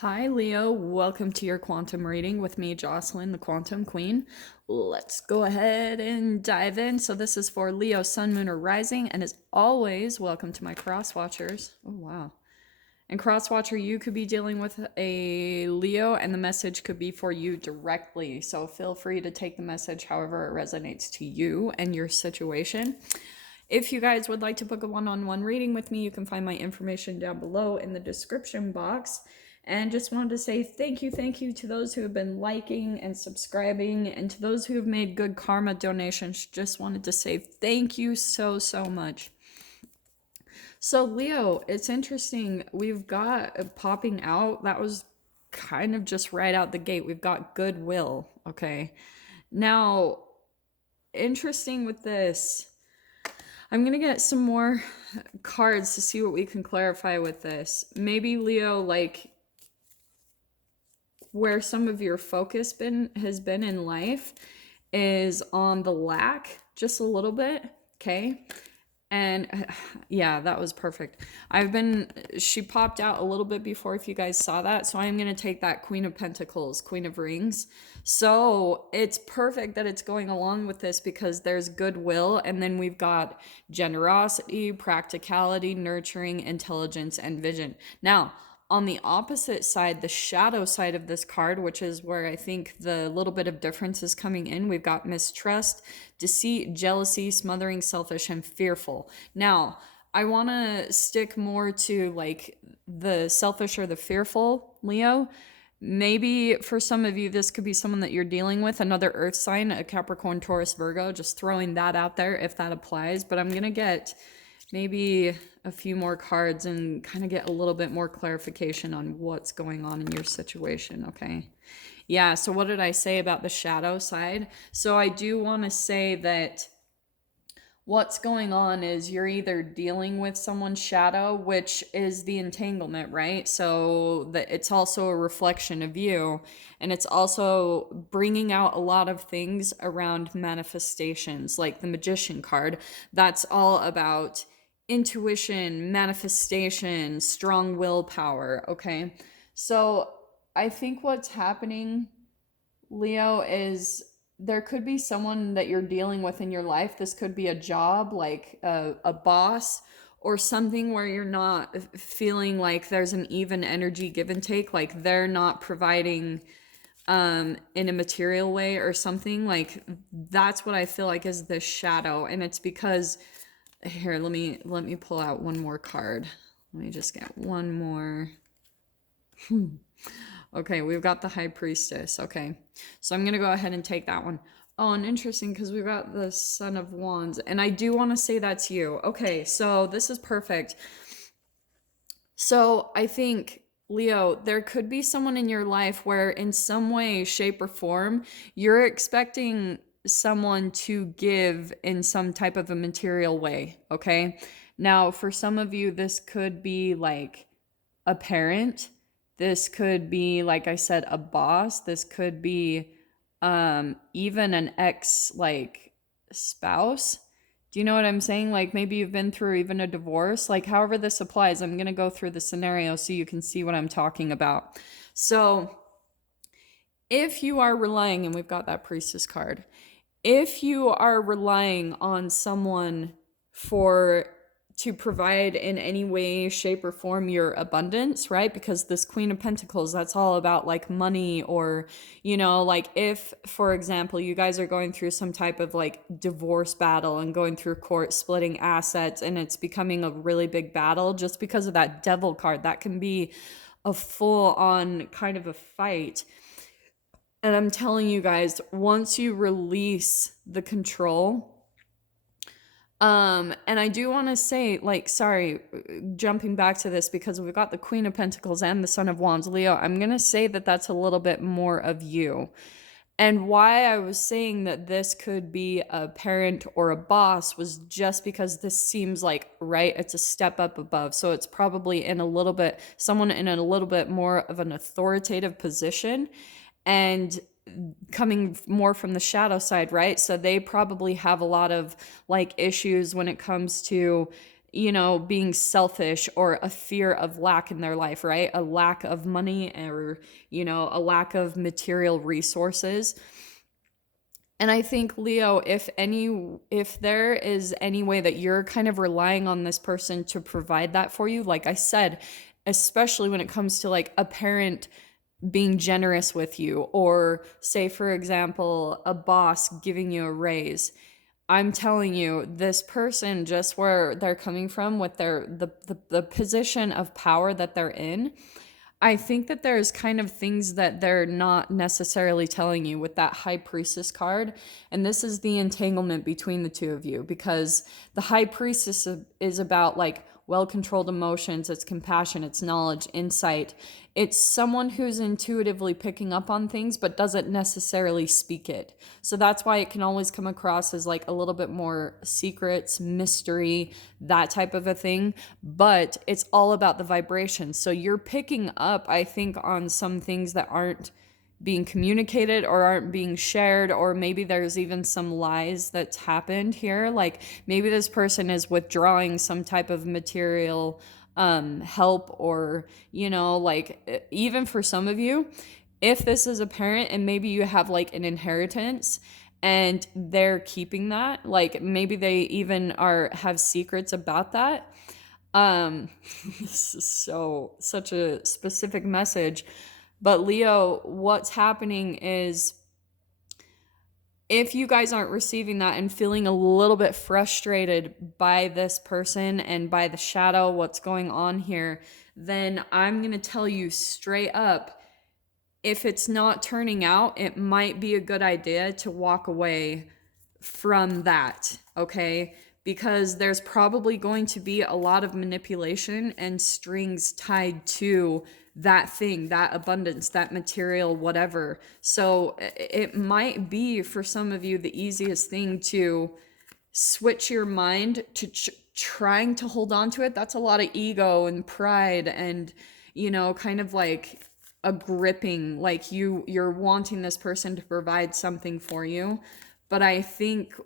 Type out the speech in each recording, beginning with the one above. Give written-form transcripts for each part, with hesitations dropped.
Hi, Leo. Welcome to your quantum reading with me, Jocelyn, the Quantum Queen. Let's go ahead and dive in. So, this is for Leo, Sun, Moon, or Rising, and as always, welcome to my cross watchers. Oh, wow. And cross watcher, you could be dealing with a Leo, and the message could be for you directly. So, feel free to take the message however it resonates to you and your situation. If you guys would like to book a one-on-one reading with me, you can find my information down below in the description box. And just wanted to say thank you to those who have been liking and subscribing, and to those who have made good karma donations. Just wanted to say thank you so much. So, Leo, it's interesting. We've got popping out, that was kind of just right out the gate. We've got goodwill, okay? Now, interesting with this, I'm going to get some more cards to see what we can clarify with this. Maybe, Leo, like, where some of your focus has been in life is on the lack, just a little bit, okay? And yeah, that was perfect. She popped out a little bit before, if you guys saw that. So I'm going to take that Queen of Pentacles, Queen of Rings. So it's perfect that it's going along with this because there's goodwill. And then we've got generosity, practicality, nurturing, intelligence, and vision. Now, on the opposite side, the shadow side of this card, which is where I think the little bit of difference is coming in, we've got mistrust, deceit, jealousy, smothering, selfish, and fearful. Now, I want to stick more to like the selfish or the fearful, Leo. Maybe for some of you, this could be someone that you're dealing with, another earth sign, a Capricorn, Taurus, Virgo, just throwing that out there if that applies. But I'm going to get maybe a few more cards and kind of get a little bit more clarification on what's going on in your situation, okay? Yeah, so what did I say about the shadow side? So I do want to say that what's going on is you're either dealing with someone's shadow, which is the entanglement, right? So that it's also a reflection of you, and it's also bringing out a lot of things around manifestations, like the Magician card. That's all about intuition, manifestation, strong willpower, okay? So I think what's happening, Leo, is there could be someone that you're dealing with in your life. This could be a job, like a boss, or something where you're not feeling like there's an even energy give and take, like they're not providing in a material way or something. Like that's what I feel like is the shadow. And it's because here, let me pull out one more card. Let me just get one more. Okay, we've got the High Priestess. Okay, so I'm going to go ahead and take that one. Oh, and interesting because we've got the Son of Wands. And I do want to say that's you. Okay, so this is perfect. So I think, Leo, there could be someone in your life where in some way, shape, or form, you're expecting someone to give in some type of a material way, okay? Now, for some of you, this could be like a parent. This could be, like I said, a boss. This could be even an ex like spouse. Do you know what I'm saying? Like maybe you've been through even a divorce. Like however this applies, I'm going to go through the scenario so you can see what I'm talking about. So if you are relying, and we've got that priestess card, if you are relying on someone for to provide in any way, shape, or form your abundance, right? Because this Queen of Pentacles, that's all about like money, or, you know, like if, for example, you guys are going through some type of like divorce battle and going through court, splitting assets, and it's becoming a really big battle just because of that Devil card, that can be a full on kind of a fight. And I'm telling you guys, once you release the control, and I do want to say, like, sorry, jumping back to this because we've got the Queen of Pentacles and the Son of Wands, Leo, I'm going to say that that's a little bit more of you. And why I was saying that this could be a parent or a boss was just because this seems like, right, it's a step up above. So it's probably in a little bit, someone in a little bit more of an authoritative position. And coming more from the shadow side, right? So they probably have a lot of like issues when it comes to being selfish or a fear of lack in their life, right? A lack of money or, a lack of material resources. And I think, Leo, if there is any way that you're kind of relying on this person to provide that for you, like I said, especially when it comes to like a parent being generous with you, or say, for example, a boss giving you a raise. I'm telling you, this person, just where they're coming from with the position of power that they're in, I think that there's kind of things that they're not necessarily telling you with that high priestess card. And this is the entanglement between the two of you, because the high priestess is about like well-controlled emotions, it's compassion, it's knowledge, insight. It's someone who's intuitively picking up on things but doesn't necessarily speak it. So that's why it can always come across as like a little bit more secrets, mystery, that type of a thing. But it's all about the vibration. So you're picking up, I think, on some things that aren't being communicated or aren't being shared, or maybe there's even some lies that's happened here. Like maybe this person is withdrawing some type of material help, or like even for some of you, if this is a parent and maybe you have like an inheritance and they're keeping that, like maybe they even have secrets about that. um this is such a specific message. But Leo, what's happening is, if you guys aren't receiving that and feeling a little bit frustrated by this person and by the shadow, what's going on here, then I'm going to tell you straight up, if it's not turning out, it might be a good idea to walk away from that, okay? Because there's probably going to be a lot of manipulation and strings tied to that thing, that abundance, that material, whatever. So it might be for some of you the easiest thing to switch your mind to trying to hold on to it. That's a lot of ego and pride and, kind of like a gripping, like you're wanting this person to provide something for you. But I think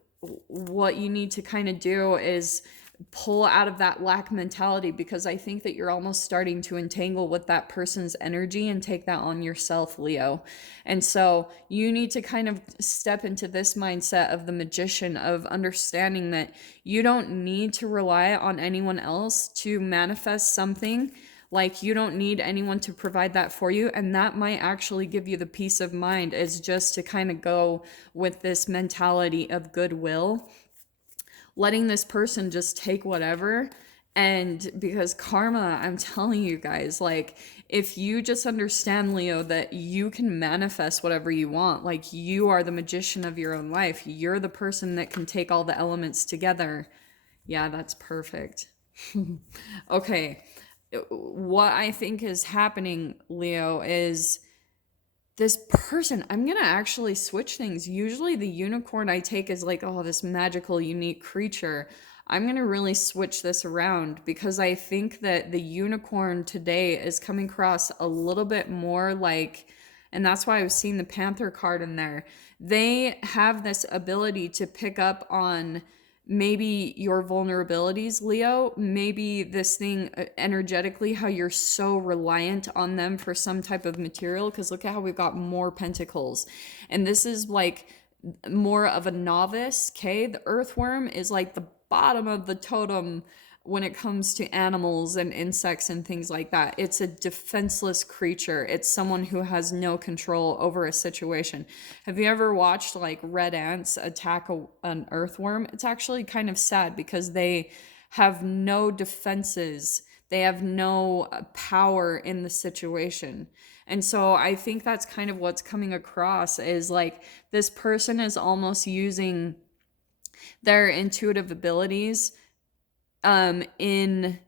what you need to kind of do is pull out of that lack mentality, because I think that you're almost starting to entangle with that person's energy and take that on yourself, Leo. And so you need to kind of step into this mindset of the magician, of understanding that you don't need to rely on anyone else to manifest something. Like you don't need anyone to provide that for you. And that might actually give you the peace of mind, is just to kind of go with this mentality of goodwill, letting this person just take whatever. And because karma, I'm telling you guys, like if you just understand, Leo, that you can manifest whatever you want, like you are the magician of your own life, you're the person that can take all the elements together. Yeah, that's perfect. Okay, what I think is happening, Leo, is this person, I'm going to actually switch things. Usually the unicorn I take is like, oh, this magical, unique creature. I'm going to really switch this around, because I think that the unicorn today is coming across a little bit more like, and that's why I was seeing the panther card in there. They have this ability to pick up on maybe your vulnerabilities, Leo, maybe this thing energetically, how you're so reliant on them for some type of material. Because look at how we've got more pentacles, and this is like more of a novice. Okay, the earthworm is like the bottom of the totem when it comes to animals and insects and things like that. It's a defenseless creature. It's someone who has no control over a situation. Have you ever watched like red ants attack an earthworm? It's actually kind of sad, because they have no defenses. They have no power in the situation. And so I think that's kind of what's coming across, is like this person is almost using their intuitive abilities in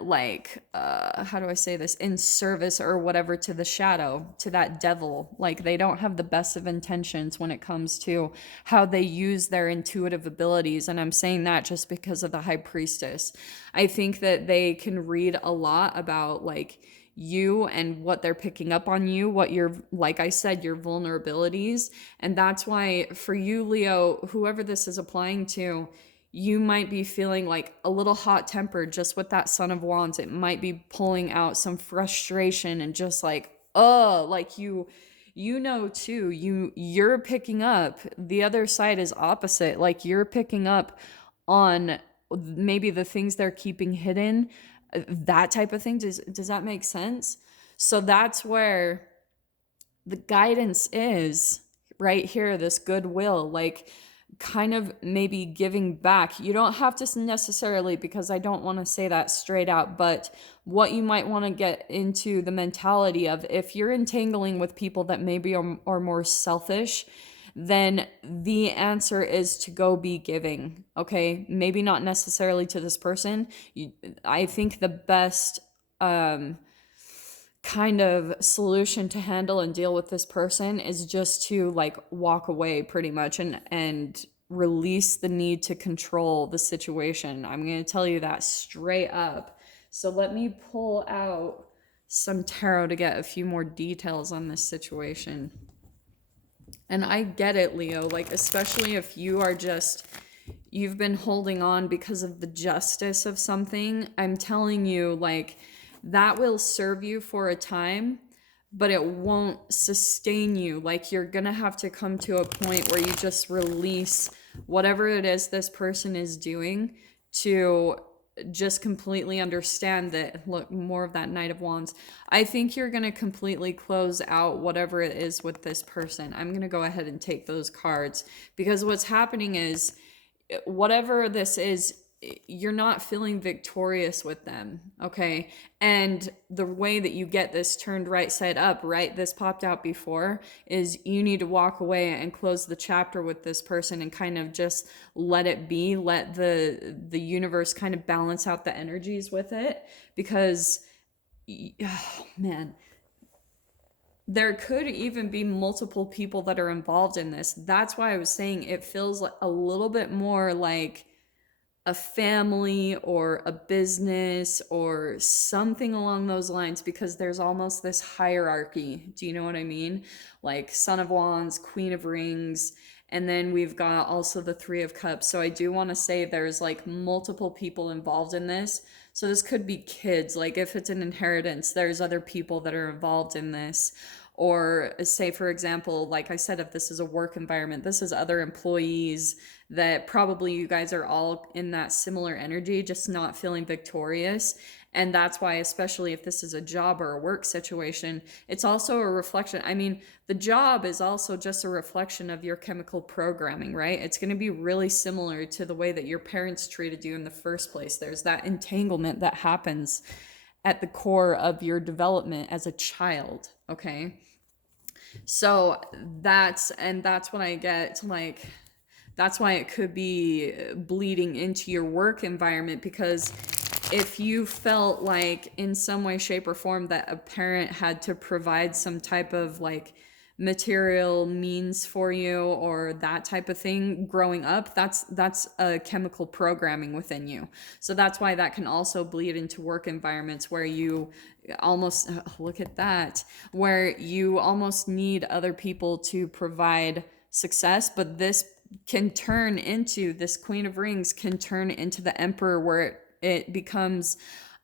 like how do I say this, in service or whatever to the shadow, to that devil. Like they don't have the best of intentions when it comes to how they use their intuitive abilities. And I'm saying that just because of the high priestess. I think that they can read a lot about like you and what they're picking up on you, what your, like I said, your vulnerabilities. And that's why for you, Leo, whoever this is applying to, you might be feeling like a little hot tempered just with that Son of Wands. It might be pulling out some frustration and just like, like you know too, you're picking up, the other side is opposite. Like you're picking up on maybe the things they're keeping hidden, that type of thing. Does that make sense? So that's where the guidance is right here, this goodwill, like kind of maybe giving back. You don't have to necessarily, because I don't want to say that straight out, but what you might want to get into the mentality of, if you're entangling with people that maybe are more selfish, then the answer is to go be giving. Okay, maybe not necessarily to this person. I think the best kind of solution to handle and deal with this person is just to like walk away pretty much, and release the need to control the situation. I'm going to tell you that straight up. So let me pull out some tarot to get a few more details on this situation. And I get it, Leo, like especially if you've been holding on because of the justice of something. I'm telling you, like, that will serve you for a time, but it won't sustain you. Like you're gonna have to come to a point where you just release whatever it is this person is doing, to just completely understand that. Look, more of that Knight of Wands. I think you're gonna completely close out whatever it is with this person. I'm gonna go ahead and take those cards, because what's happening is, whatever this is, you're not feeling victorious with them, okay? And the way that you get this turned right side up, right, this popped out before, is you need to walk away and close the chapter with this person and kind of just let it be, let the universe kind of balance out the energies with it. Because oh man, there could even be multiple people that are involved in this. That's why I was saying it feels like a little bit more like a family or a business or something along those lines, because there's almost this hierarchy. Do you know what I mean? Like Son of Wands, Queen of Rings, and then we've got also the Three of Cups. So I do want to say there's like multiple people involved in this. So this could be kids. Like if it's an inheritance, there's other people that are involved in this. Or say, for example, like I said, if this is a work environment, this is other employees that probably you guys are all in that similar energy, just not feeling victorious. And that's why, especially if this is a job or a work situation, it's also a reflection. I mean, the job is also just a reflection of your chemical programming, right? It's going to be really similar to the way that your parents treated you in the first place. There's that entanglement that happens at the core of your development as a child, okay? So that's what I get, like, that's why it could be bleeding into your work environment. Because if you felt like in some way, shape, or form that a parent had to provide some type of like material means for you, or that type of thing growing up, that's a chemical programming within you. So that's why that can also bleed into work environments where you almost look at that, where you almost need other people to provide success. But this can turn into, this Queen of Rings can turn into the Emperor, where it becomes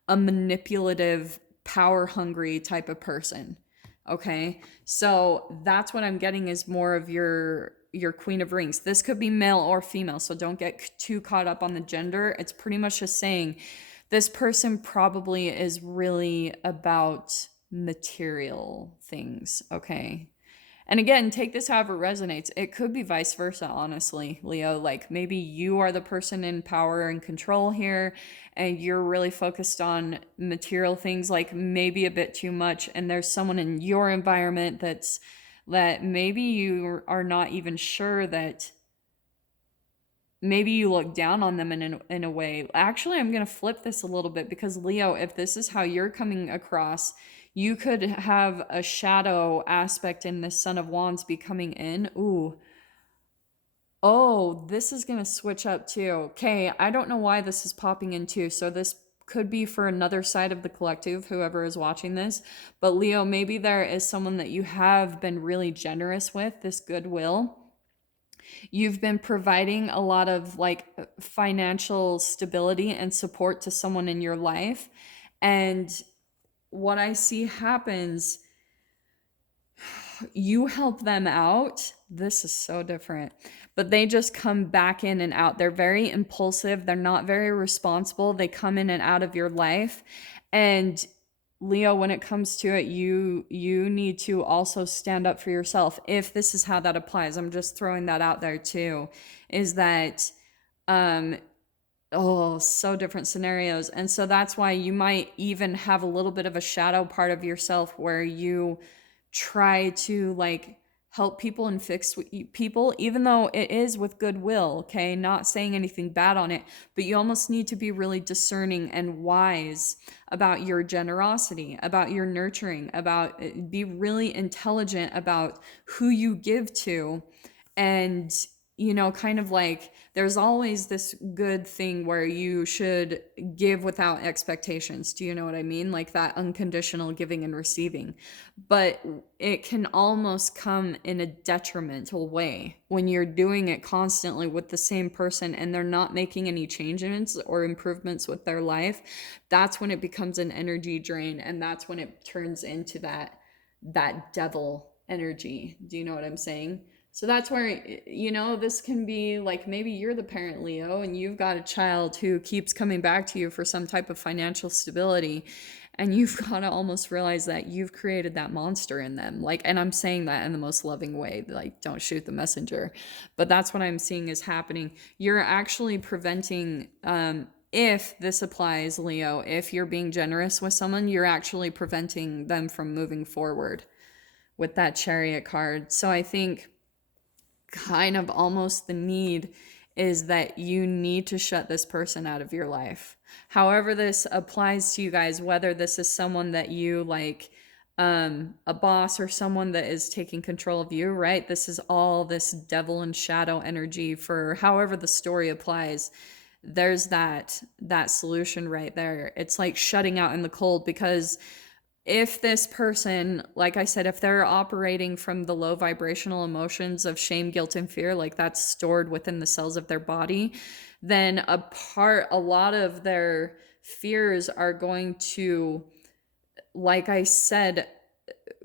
a manipulative, power hungry type of person. Okay, so that's what I'm getting, is more of your Queen of Rings. This could be male or female, so don't get too caught up on the gender. It's pretty much just saying this person probably is really about material things, okay? And again, take this however resonates. It could be vice versa, honestly, Leo. Like maybe you are the person in power and control here, and you're really focused on material things, like maybe a bit too much. And there's someone in your environment that maybe you are not even sure that, maybe you look down on them in a way. Actually, I'm going to flip this a little bit, because Leo, if this is how you're coming across, you could have a shadow aspect in this Son of Wands be coming in. Ooh. Oh, this is going to switch up too. Okay, I don't know why this is popping in too. So this could be for another side of the collective, whoever is watching this. But Leo, maybe there is someone that you have been really generous with, this goodwill. You've been providing a lot of like financial stability and support to someone in your life. And what I see happens, you help them out. This is so different. But they just come back in and out. They're very impulsive. They're not very responsible. They come in and out of your life. And Leo, when it comes to it, you need to also stand up for yourself. If this is how that applies, I'm just throwing that out there too, is that um oh, so different scenarios. And so that's why you might even have a little bit of a shadow part of yourself where you try to like help people and fix people, even though it is with goodwill, okay? Not saying anything bad on it, but you almost need to be really discerning and wise about your generosity, about your nurturing, about be really intelligent about who you give to. And kind of like there's always this good thing where you should give without expectations. Do you know what I mean? Like that unconditional giving and receiving. But it can almost come in a detrimental way when you're doing it constantly with the same person and they're not making any changes or improvements with their life. That's when it becomes an energy drain, and that's when it turns into that devil energy. Do you know what I'm saying? So that's where, this can be like maybe you're the parent, Leo, and you've got a child who keeps coming back to you for some type of financial stability. And you've got to almost realize that you've created that monster in them. Like, and I'm saying that in the most loving way, like, don't shoot the messenger. But that's what I'm seeing is happening. You're actually preventing, if this applies, Leo, if you're being generous with someone, you're actually preventing them from moving forward with that Chariot card. So I think kind of almost the need is that you need to shut this person out of your life. However this applies to you guys, whether this is someone that you like, a boss or someone that is taking control of you, right? This is all this devil and shadow energy for however the story applies. There's that solution right there. It's like shutting out in the cold, because if this person, like I said, if they're operating from the low vibrational emotions of shame, guilt, and fear, like that's stored within the cells of their body, then a lot of their fears are going to, like I said,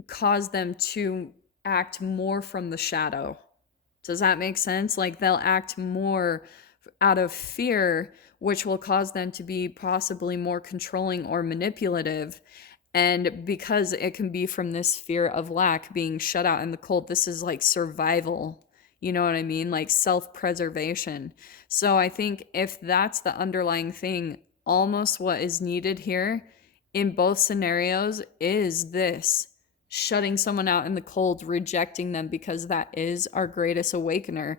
cause them to act more from the shadow. Does that make sense? Like they'll act more out of fear, which will cause them to be possibly more controlling or manipulative. And because it can be from this fear of lack, being shut out in the cold, this is like survival. You know what I mean? Like self-preservation. So I think if that's the underlying thing, almost what is needed here in both scenarios is this: shutting someone out in the cold, rejecting them, because that is our greatest awakener.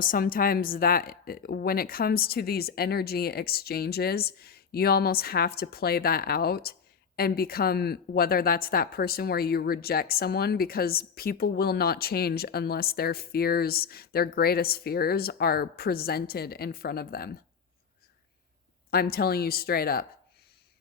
Sometimes that when it comes to these energy exchanges, you almost have to play that out and become, whether that's that person where you reject someone, because people will not change unless their fears, their greatest fears, are presented in front of them. I'm telling you straight up.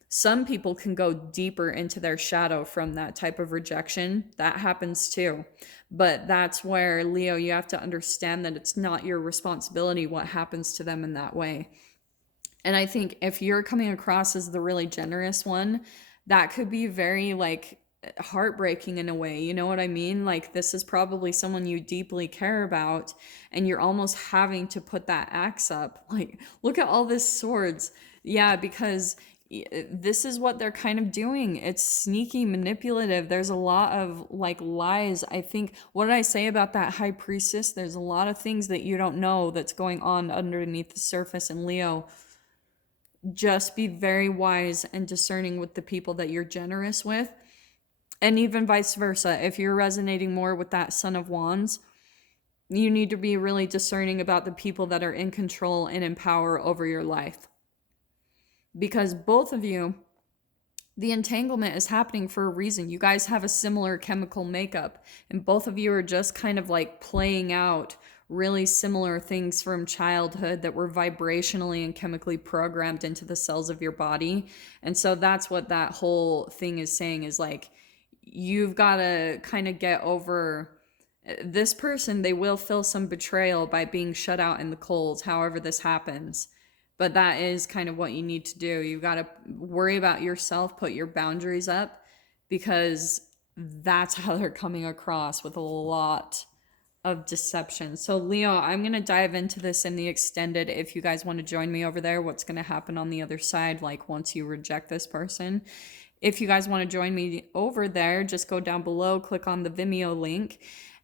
Some people can go deeper into their shadow from that type of rejection. That happens too. But that's where, Leo, you have to understand that it's not your responsibility what happens to them in that way. And I think if you're coming across as the really generous one, that could be very like heartbreaking in a way. You know what I mean? Like this is probably someone you deeply care about, and you're almost having to put that axe up. Like, look at all this swords. Yeah, because this is what they're kind of doing. It's sneaky, manipulative. There's a lot of like lies. I think, what did I say about that high priestess? There's a lot of things that you don't know that's going on underneath the surface. And Leo, just be very wise and discerning with the people that you're generous with. And even vice versa. If you're resonating more with that Son of Wands, you need to be really discerning about the people that are in control and in power over your life. Because both of you, the entanglement is happening for a reason. You guys have a similar chemical makeup, and both of you are just kind of like playing out really similar things from childhood that were vibrationally and chemically programmed into the cells of your body. And so that's what that whole thing is saying, is like, you've got to kind of get over This person, they will feel some betrayal by being shut out in the cold, however this happens. But that is kind of what you need to do. You've got to worry about yourself, put your boundaries up, because that's how they're coming across, with a lot of deception. So Leo, I'm going to dive into this in the extended. If you guys want to join me over there, what's going to happen on the other side, like once you reject this person. If you guys want to join me over there, just go down below, click on the Vimeo link.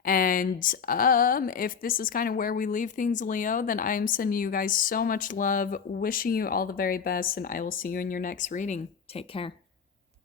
And if this is kind of where we leave things, Leo, then I'm sending you guys so much love, wishing you all the very best, and I will see you in your next reading. Take care.